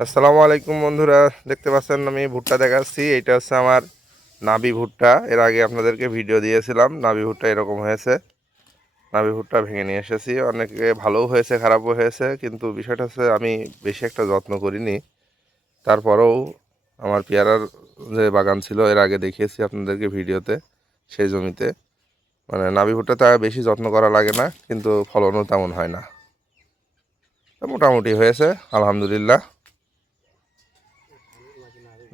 আসসালামু আলাইকুম বন্ধুরা, দেখতে পাচ্ছেন আমি ভুট্টা দেখাচ্ছি। এটা হচ্ছে আমার নাবি ভুট্টা। এর আগে আপনাদেরকে ভিডিও দিয়েছিলাম। নাবি ভুট্টা এরকম হয়েছে। নাবি ভুট্টা ভেঙে নিয়ে এসেছি। অনেকে ভালোও হয়েছে, খারাপও হয়েছে, কিন্তু বিষয়টা হচ্ছে আমি বেশি একটা যত্ন করিনি। তারপরেও আমার পেয়ারার যে বাগান ছিল, এর আগে দেখিয়েছি আপনাদেরকে ভিডিওতে, সেই জমিতে মানে নাবি ভুট্টাতে বেশি যত্ন করা লাগে না, কিন্তু ফলনও তেমন হয় না। মোটামুটি হয়েছে, আলহামদুলিল্লাহ।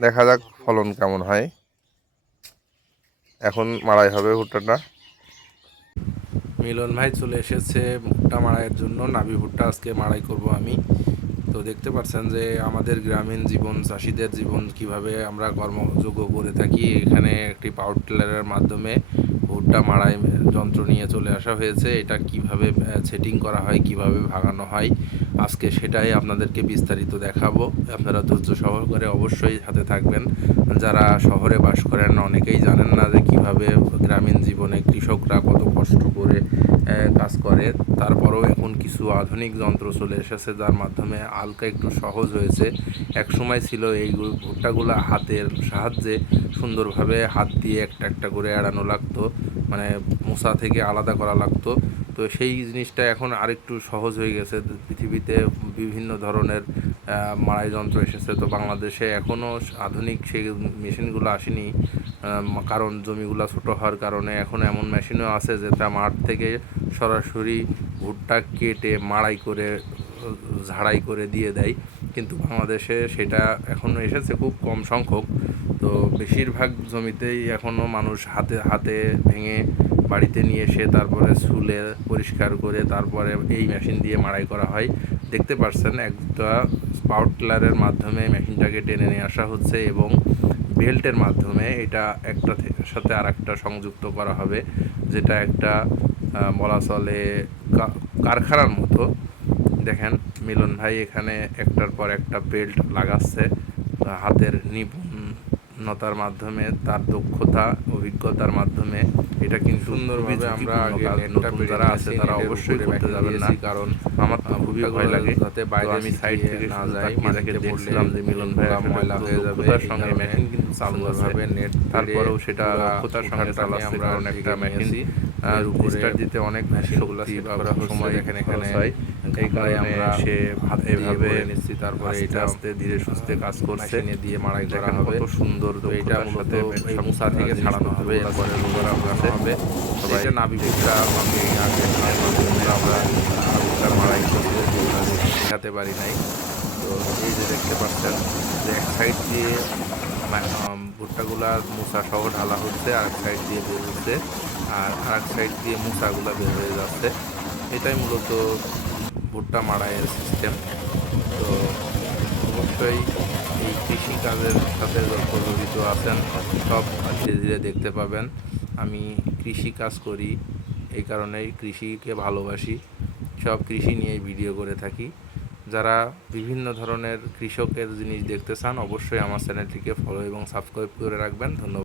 দেখা যাক ফলন কেমন হয়। এখন মাড়াই হবে ভুট্টাটা। মিলন ভাই চলে এসেছে ভুট্টা মাড়াইয়ের জন্য। নাবি ভুট্টা আজকে মাড়াই করব আমি। তো দেখতে পাচ্ছেন যে আমাদের গ্রামীণ জীবন, চাষিদের জীবন কিভাবে আমরা কর্মযোগ্য করে থাকি। এখানে একটি পাওয়ার টিলারের মাধ্যমে ভুট্টা মাড়াই যন্ত্র নিয়ে চলে আসা হয়েছে। এটা কিভাবে সেটিং করা হয়, কিভাবে ভাঙানো হয়, আজকে সেটাই আপনাদেরকে বিস্তারিত দেখাবো। আপনারা ধৈর্য সহকারে অবশ্যই হাতে থাকবেন। যারা শহরে বাস করেন অনেকেই জানেন না যে কিভাবে গ্রামীণ জীবনে কৃষকরা কত কষ্ট করে কাজ করে। তারপরেও এখন কিছু আধুনিক যন্ত্র চলে এসেছে যার মাধ্যমে হালকা একটু সহজ হয়েছে। এক সময় ছিল এই ভুট্টাগুলো হাতের সাহায্যে সুন্দরভাবে হাত দিয়ে একটা একটা করে এড়ানো লাগতো, মানে মোচা থেকে আলাদা করা লাগতো। তো সেই জিনিসটা এখন আরেকটু সহজ হয়ে গেছে। পৃথিবীতে বিভিন্ন ধরনের মাড়াই যন্ত্র এসেছে, তো বাংলাদেশে এখনও আধুনিক সেই মেশিনগুলো আসেনি। কারণ জমিগুলো ছোটো হওয়ার কারণে এখন এমন মেশিনও আছে যেটা মাঠ থেকে সরাসরি ভুট্টা কেটে মাড়াই করে ঝাড়াই করে দিয়ে দেয়। কিন্তু বাংলাদেশে সেটা এখনও এসেছে খুব কম সংখ্যক। তো বেশিরভাগ জমিতেই এখনও মানুষ হাতে হাতে ভেঙে বাড়িতে নিয়ে এসে তারপরে ছুলে পরিষ্কার করে তারপরে এই মেশিন দিয়ে মাড়াই করা হয়। দেখতে পাচ্ছেন একটা পাওয়ার টিলারের মাধ্যমে মেশিনটাকে টেনে নিয়ে আসা হচ্ছে এবং বেল্টের মাধ্যমে এটা একটা সাথে আর একটা সংযুক্ত করা হবে, যেটা একটা বলা চলে কারখানার মতো। দেখেন মিলন ভাই এখানে একটার পর একটা বেল্ট লাগাচ্ছে হাতের নিপুণতার মাধ্যমে, তার দক্ষতা অভিজ্ঞতার মাধ্যমে। এটা কিন্তু সুন্দরভাবে আমরা আগে নতুন যারা আছে তারা অবশ্যই করতে যাবেন না, কারণ আমার তো খুবই ভয় লাগে যাতে বাইরে আমি সাইড থেকে না যাই। মাটিতে দেখছিলাম যে মিলন ভাই ময়লা হয়ে যাবে, দক্ষতার সঙ্গে মেশিন কিন্তু চালু আছে। নেট তারপরেও সেটা দক্ষতার সঙ্গে চালাচ্ছে, আমরা কারণ একটা মেশিন স্টার্ট দিতে অনেক শক্তি বা সময় এখানে হয়। এই কারণে আমরা সে এভাবে নিচ্ছি, তারপরে এটা আস্তে ধীরে সুস্থে কাজ করছে, মেশিনে দিয়ে মাড়াই করা হবে। কত সুন্দর, তো এটা মূলত এই মুসা থেকে ছাড়ানো হবে, এরপরে রোলার লাগানো হবে। এটা নাবি ভুট্টা আমি আগে আমরা মাড়াই করবো, শেখাতে পারি নাই। তো এই যে দেখতে পাচ্ছেন যে এক সাইড দিয়ে ভুট্টাগুলা মুসা সহ ঢালা হচ্ছে, আর এক সাইড দিয়ে বের হচ্ছে, আর আরেক সাইড দিয়ে মুসাগুলা বের হয়ে যাচ্ছে। এটাই মূলত ভুট্টা মাড়াইয়ের সিস্টেম। তো অবশ্যই এই কৃষিকাজের সাথে যত জড়িত আছেন সব ধীরে ধীরে দেখতে পাবেন। আমি কৃষি কাজ করি, এই কারণেই কৃষিকে ভালোবাসি, সব কৃষি নিয়েই ভিডিও করে থাকি। যারা বিভিন্ন ধরনের কৃষকের জিনিস দেখতে চান অবশ্যই আমার চ্যানেলটিকে ফলো এবং সাবস্ক্রাইব করে রাখবেন। ধন্যবাদ।